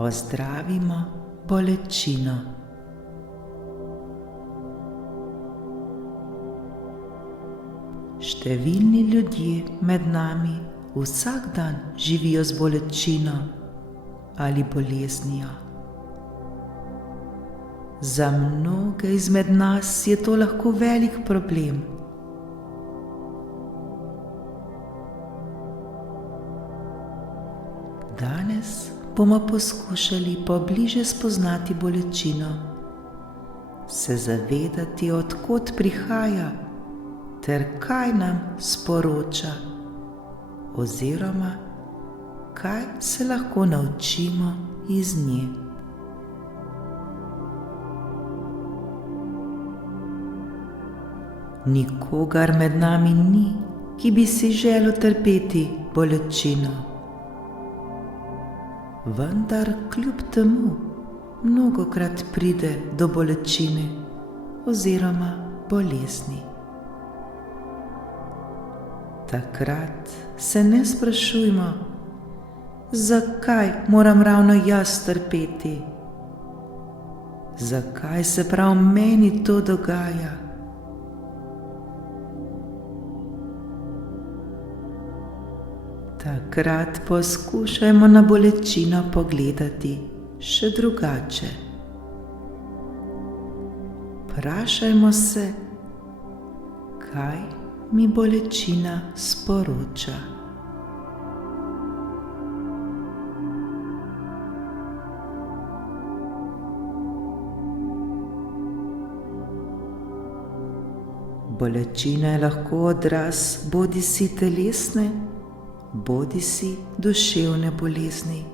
Ozdravimo bolečino. Številni ljudje med nami vsak dan živijo z bolečino ali boleznijo. Za mnoge izmed nas je to lahko velik problem. Danes bomo poskušali pobliže spoznati bolečino, se zavedati, od kod prihaja ter kaj nam sporoča, oziroma kaj se lahko naučimo iz nje. Nikogar med nami ni, ki bi si želel trpeti bolečino. Vendar kljub temu mnogokrat pride do bolečine oziroma bolezni. Takrat se ne sprašujmo, zakaj moram ravno jaz trpeti, zakaj se prav meni to dogaja. Takrat poskušajmo na bolečino pogledati še drugače. Vprašajmo se, kaj mi bolečina sporoča. Bolečina je lahko odraz bodisi telesne, bodisi duševne bolezni.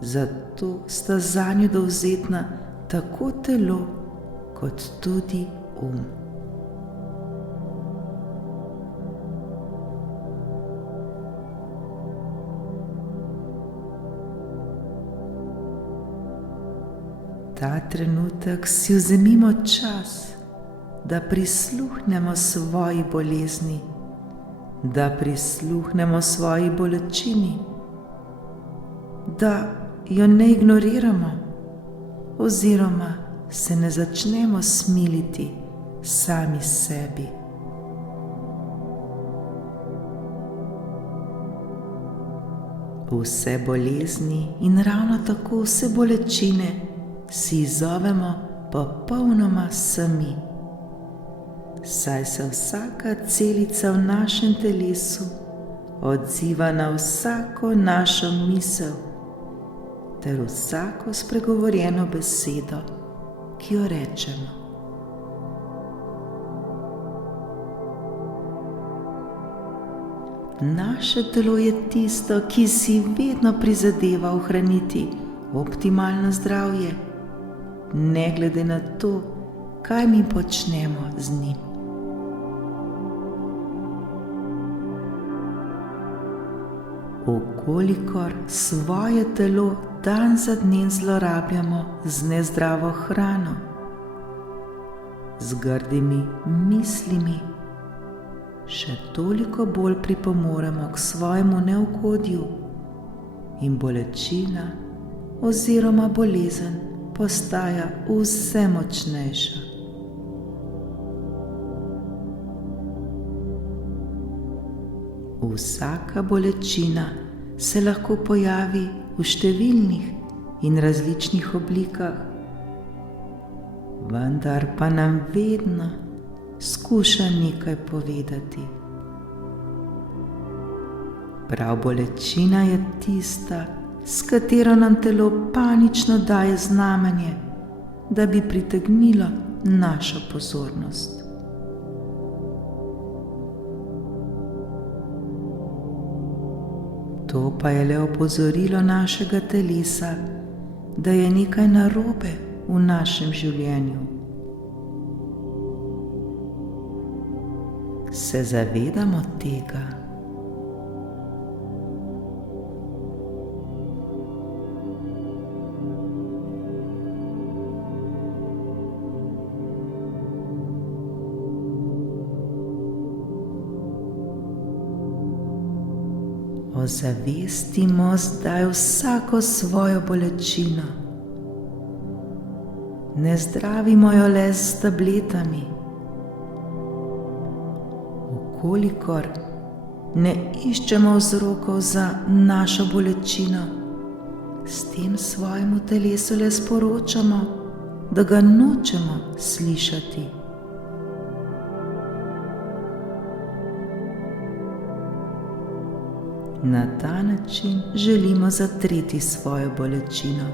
Zato sta zanjo dovzetna tako telo kot tudi um. Ta trenutek si vzemimo čas, da prisluhnemo svoji bolezni, da prisluhnemo svoji bolečini, da jo ne ignoriramo oziroma se ne začnemo smiliti sami sebi. Vse bolezni in ravno tako vse bolečine si izzovemo popolnoma sami, saj se vsaka celica v našem telesu odziva na vsako našo misel ter vsako spregovorjeno besedo, ki jo rečemo. Naše telo je tisto, ki si vedno prizadeva ohraniti optimalno zdravje, ne glede na to, kaj mi počnemo z njim. Ukolikor svoje telo dan za dnem zlorabljamo z nezdravo hrano, z grdimi mislimi, še toliko bolj pripomoremo k svojemu neugodju in bolečina oziroma bolezen postaja vse močnejša. Vsaka bolečina se lahko pojavi v številnih in različnih oblikah, vendar pa nam vedno skuša nekaj povedati. Prav bolečina je tista, s katero nam telo panično daje znamenje, da bi pritegnilo našo pozornost. To pa je le opozorilo našega telesa, da je nekaj narobe v našem življenju. Se zavedamo tega? ozavestimo zdaj vsako svojo bolečino. Ne zdravimo jo le s tabletami. Kolikor ne iščemo vzrokov za našo bolečino, s tem svojemu telesu le sporočamo, da ga nočemo slišati. Na ta način želimo zatreti svojo bolečino.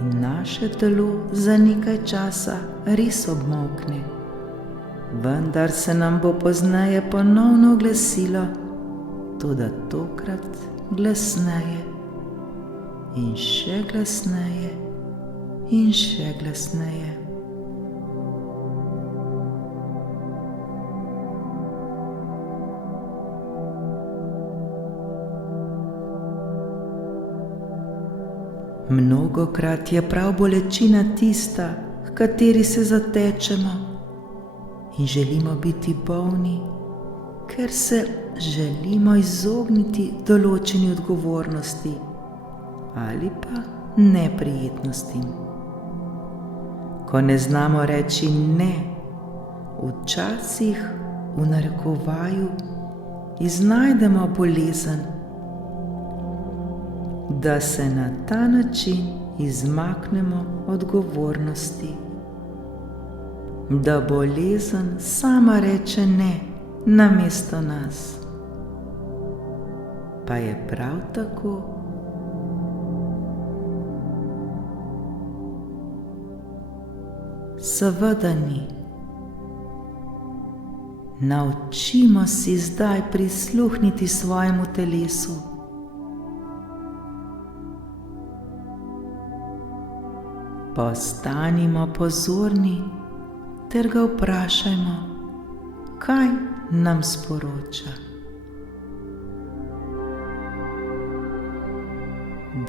In naše telo za nekaj časa res obmolkne, vendar se nam bo pozneje ponovno oglasilo, toda tokrat glasneje in še glasneje in še glasneje. Mnogokrat je prav bolečina tista, h kateri se zatečemo in želimo biti bolni, ker se želimo izogniti določeni odgovornosti ali pa neprijetnostim. Ko ne znamo reči ne, včasih v narekovaju iznajdemo bolezen, da se na ta način izmaknemo odgovornosti, da bolezen sama reče ne namesto nas. Pa je prav tako. Seveda ni. Naučimo si zdaj prisluhniti svojemu telesu. Postanimo pozorni ter ga vprašajmo, kaj nam sporoča.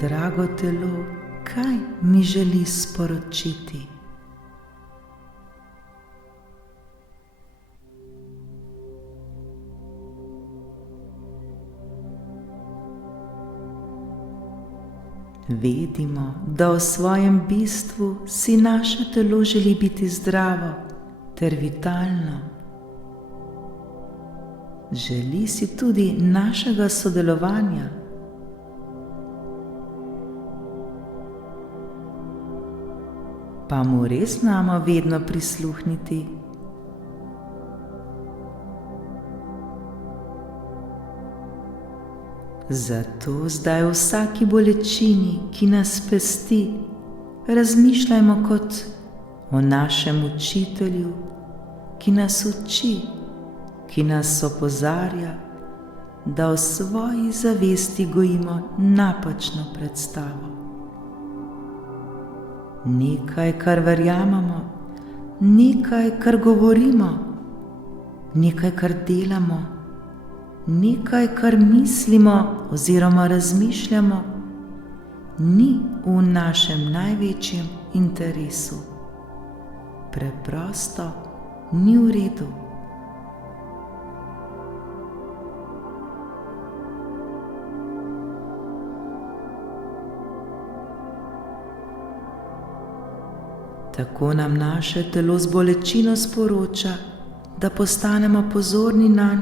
Drago telo, kaj mi želi sporočiti? Vedimo, da v svojem bistvu si naše telo želi biti zdravo ter vitalno. Želi si tudi našega sodelovanja. Pa mu res znamo vedno prisluhniti? Zato zdaj v vsaki bolečini, ki nas pesti, razmišljajmo kot o našem učitelju, ki nas uči, ki nas opozarja, da v svoji zavesti gojimo napačno predstavo. Nekaj, kar verjamemo, nekaj, kar govorimo, nekaj, kar delamo, nekaj, kar mislimo oziroma razmišljamo, ni v našem največjem interesu. Preprosto ni v redu. Tako nam naše telo z bolečino sporoča, da postanemo pozorni nanj,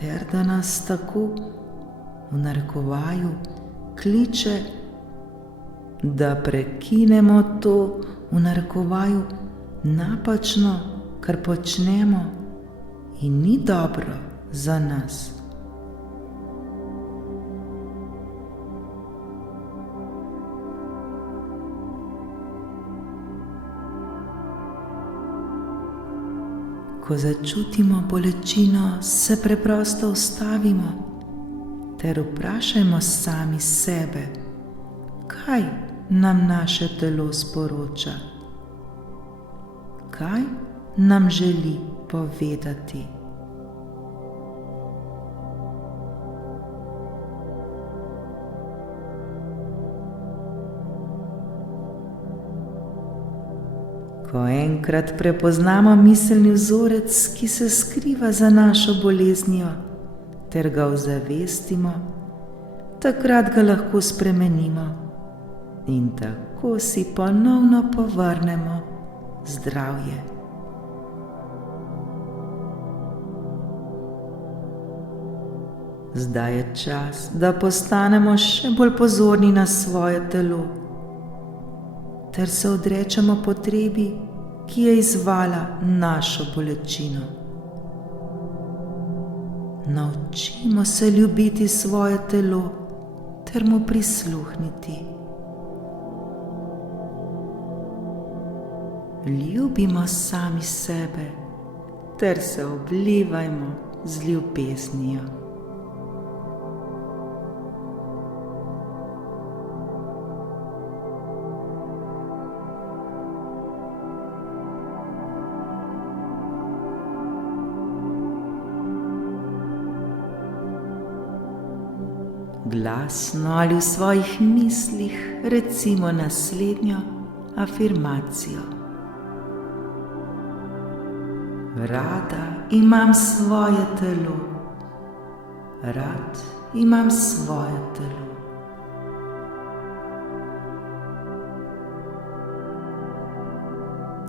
ter da nas tako, v narekovaju, kliče, da prekinemo to, v narekovaju, napačno, kar počnemo in ni dobro za nas. Ko začutimo bolečino, se preprosto ustavimo ter vprašajmo sami sebe, kaj nam naše telo sporoča, kaj nam želi povedati. Ko enkrat prepoznamo miselni vzorec, ki se skriva za našo boleznijo, ter ga ozavestimo, takrat ga lahko spremenimo in tako si ponovno povrnemo zdravje. Zdaj je čas, da postanemo še bolj pozorni na svoje telo, ter se odrečemo potrebi, ki je izzvala našo bolečino. Naučimo se ljubiti svoje telo ter mu prisluhniti. Ljubimo sami sebe ter se oblivajmo z ljubeznijo. Glasno ali v svojih mislih recimo naslednjo afirmacijo. Rada imam svoje telo. Rad imam svoje telo.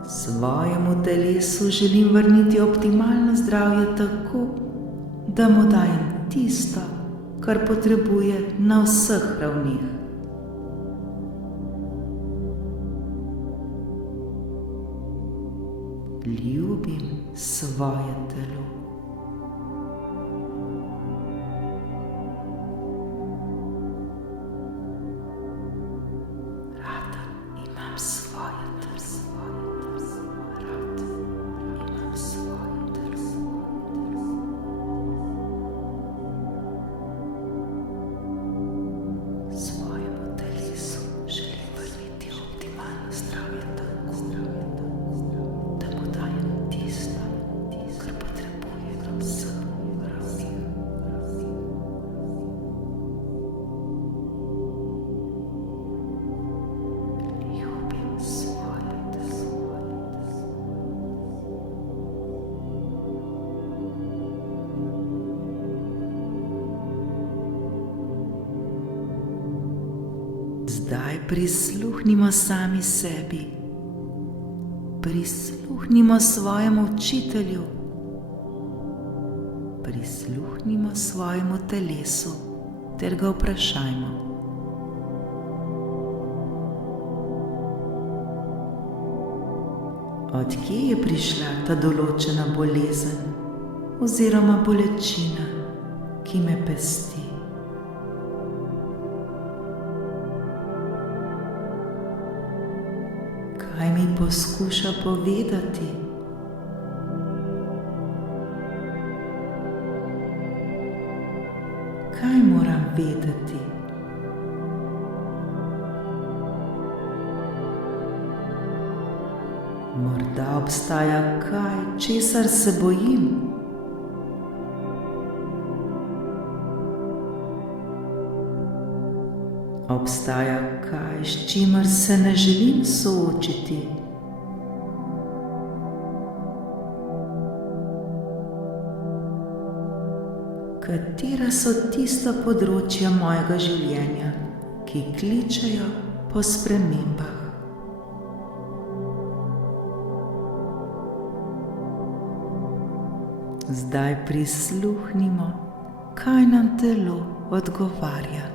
Svojemu telesu želim vrniti optimalno zdravje tako, da mu dajem tisto, kar potrebuje na vseh ravneh. Ljubim svoje telo. Rada imam svoje telo. Rad imam svoje telo. Svojemu telesu želim vrniti optimalno zdravje tako, da mu dajem tisto, kar potrebuje na vseh ravneh. Ljubim svoje telo. Zdaj prisluhnimo sami sebi. Prisluhnimo svojemu učitelju. Prisluhnimo svojemu telesu ter ga vprašajmo. Od kje je prišla ta določena bolezen oziroma bolečina, ki me pesti? Kaj mi poskuša povedati? Kaj moram vedeti? Morda obstaja kaj, česar se bojim? Obstaja kaj, s čimer se ne želim soočiti? Katera so tista področja mojega življenja, ki kličejo po spremembah? Zdaj prisluhnimo, kaj nam telo odgovarja.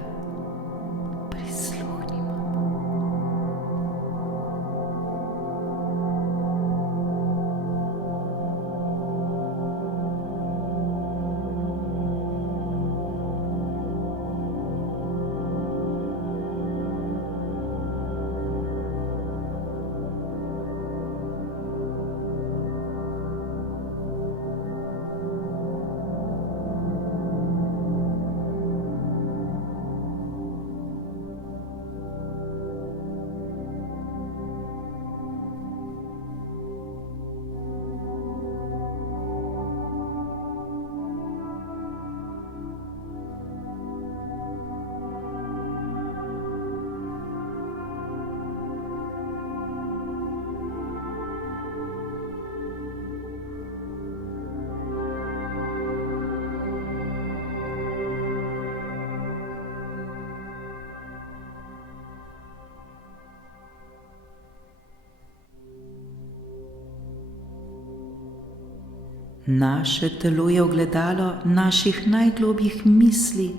Naše telo je ogledalo naših najglobjih misli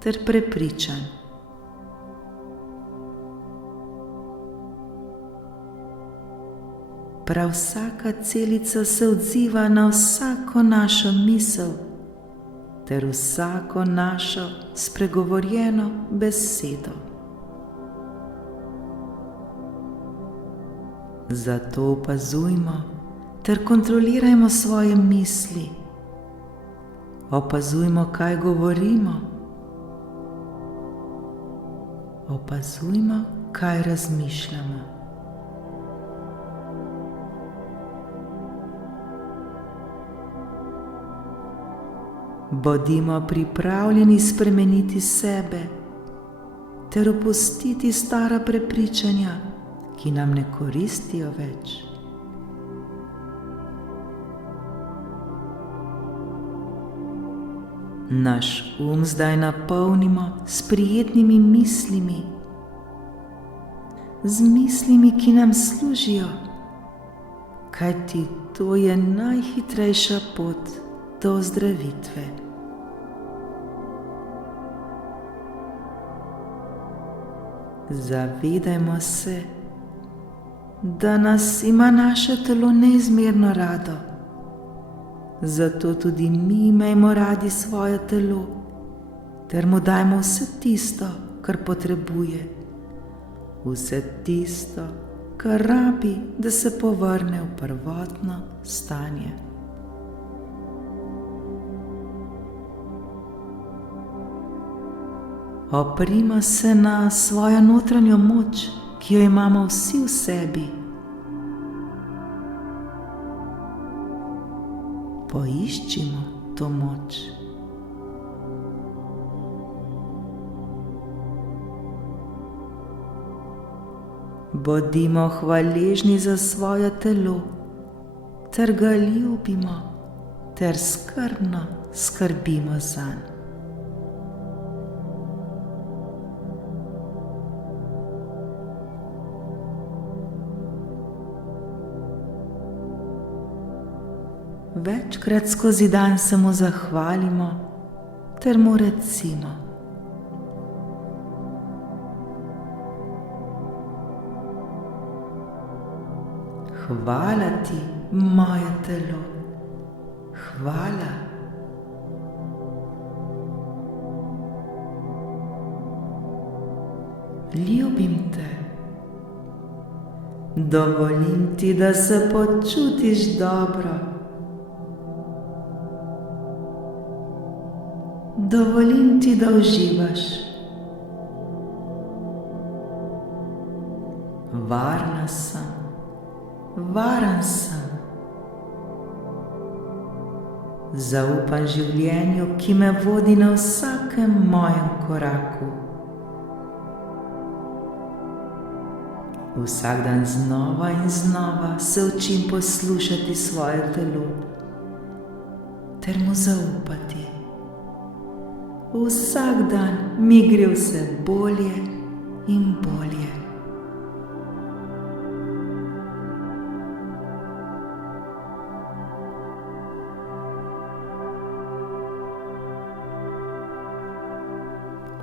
ter prepričanj. Prav vsaka celica se odziva na vsako našo misel ter vsako našo spregovorjeno besedo. Zato opazujmo ter kontrolirajmo svoje misli. Opazujmo, kaj govorimo. Opazujmo, kaj razmišljamo. Bodimo pripravljeni spremeniti sebe ter opustiti stara prepričanja, ki nam ne koristijo več. Naš zdaj napolnimo s prijetnimi mislimi, z mislimi, ki nam služijo, kajti to je najhitrejša pot do ozdravitve. Zavedajmo se, da nas ima naše telo neizmerno rado. Zato tudi mi imejmo radi svoje telo, ter mu dajmo vse tisto, kar potrebuje, vse tisto, kar rabi, da se povrne v prvotno stanje. Oprimo se na svojo notranjo moč, ki jo imamo vsi v sebi. Poiščimo to moč. Bodimo hvaležni za svoje telo, ter ga ljubimo, ter skrbno skrbimo zanj. Večkrat skozi dan se mu zahvalimo ter mu recimo: hvala ti, moje telo, hvala. Ljubim te. Dovolim ti, da se počutiš dobro. Dovolim ti, da uživaš. Varna sem, varen sem. Zaupam življenju, ki me vodi na vsakem mojem koraku. Vsak dan znova in znova se učim poslušati svoje telo ter mu zaupati. Vsak dan mi gre vse bolje in bolje.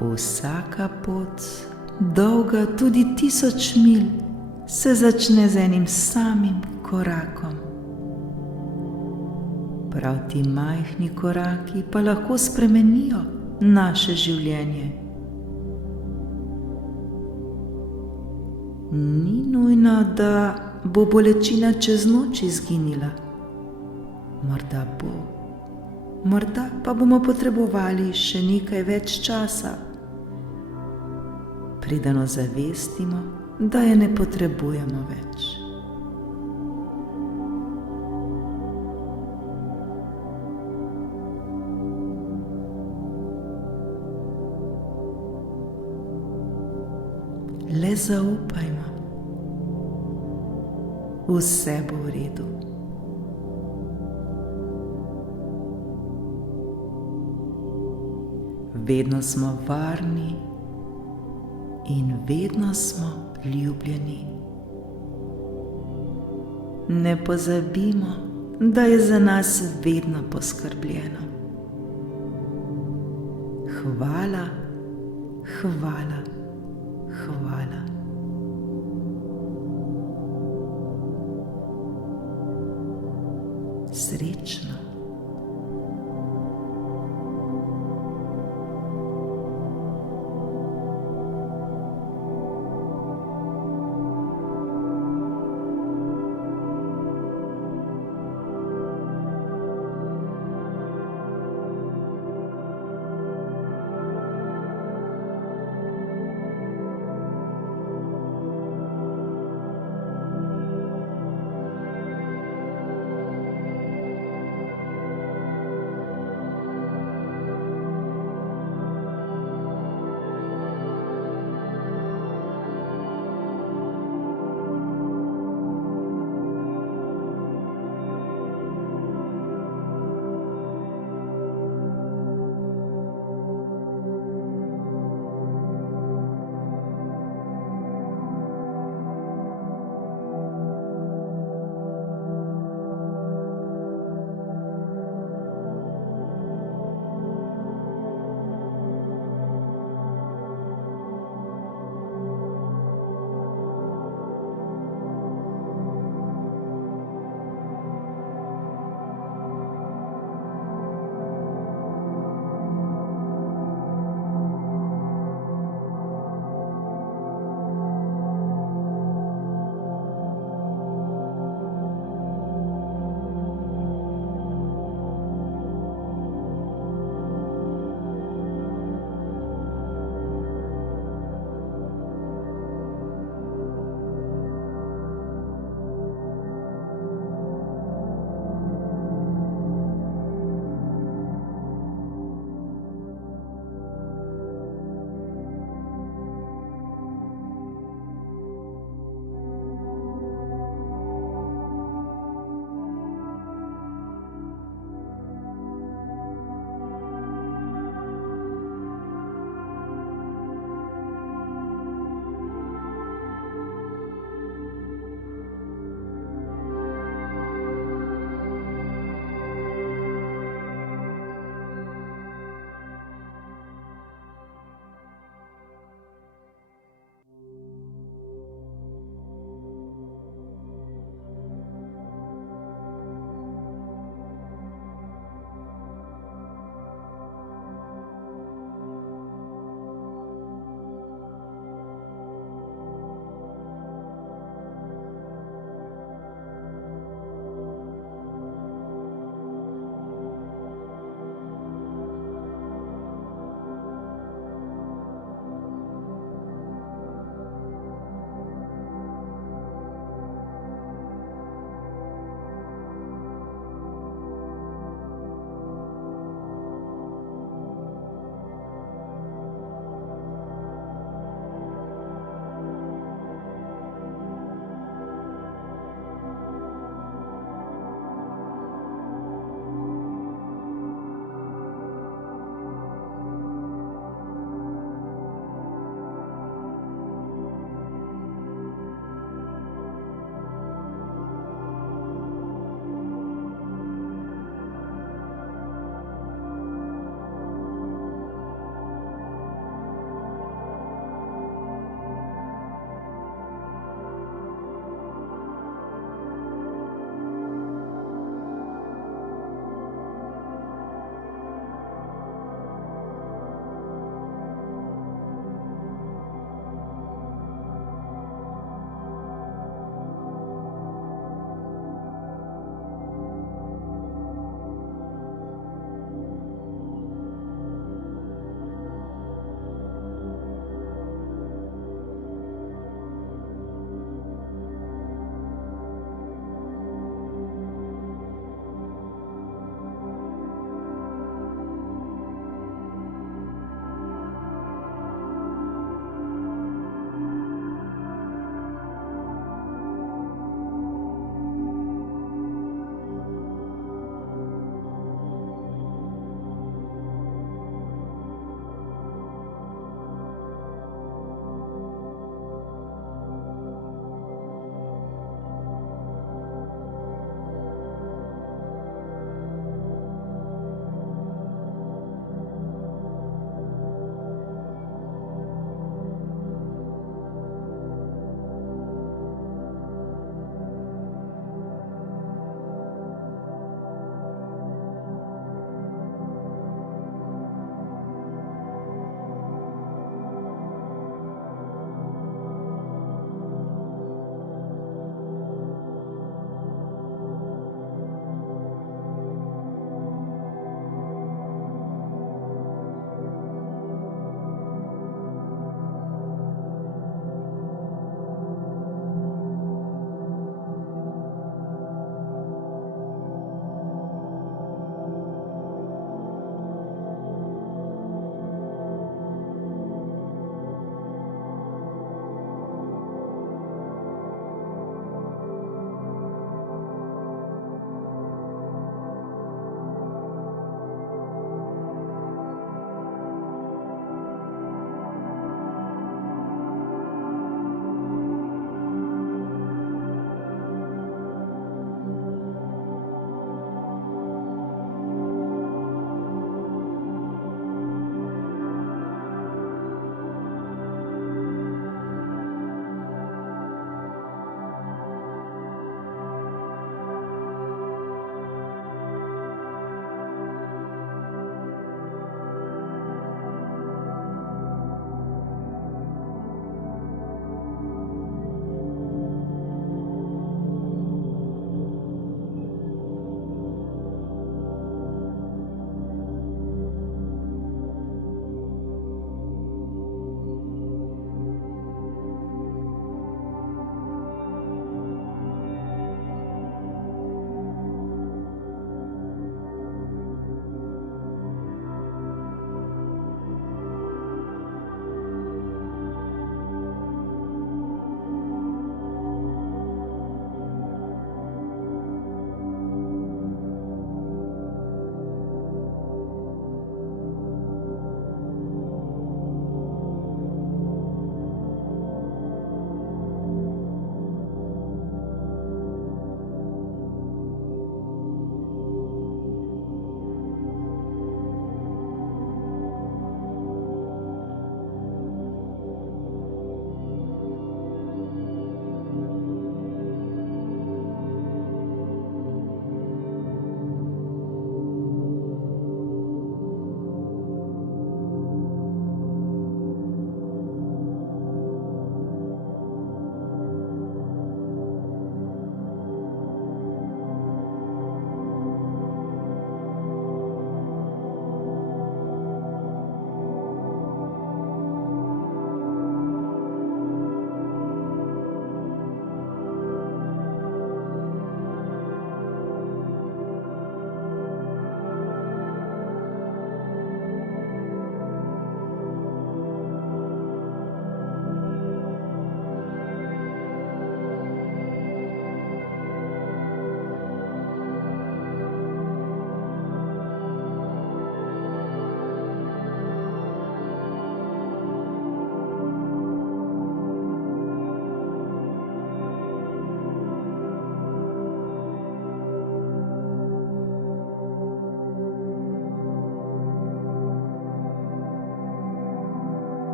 Vsaka pot, dolga tudi 1000 milj, se začne z enim samim korakom. Prav ti majhni koraki pa lahko spremenijo naše življenje. Ni nujno, da bo bolečina čez noč izginila. Morda bo, morda pa bomo potrebovali še nekaj več časa, preden ozavestimo, da je ne potrebujemo več. Le zaupajmo, vse bo v redu. Vedno smo varni in vedno smo ljubljeni. Ne pozabimo, da je za nas vedno poskrbljeno. Hvala, hvala, hvala. Srečno.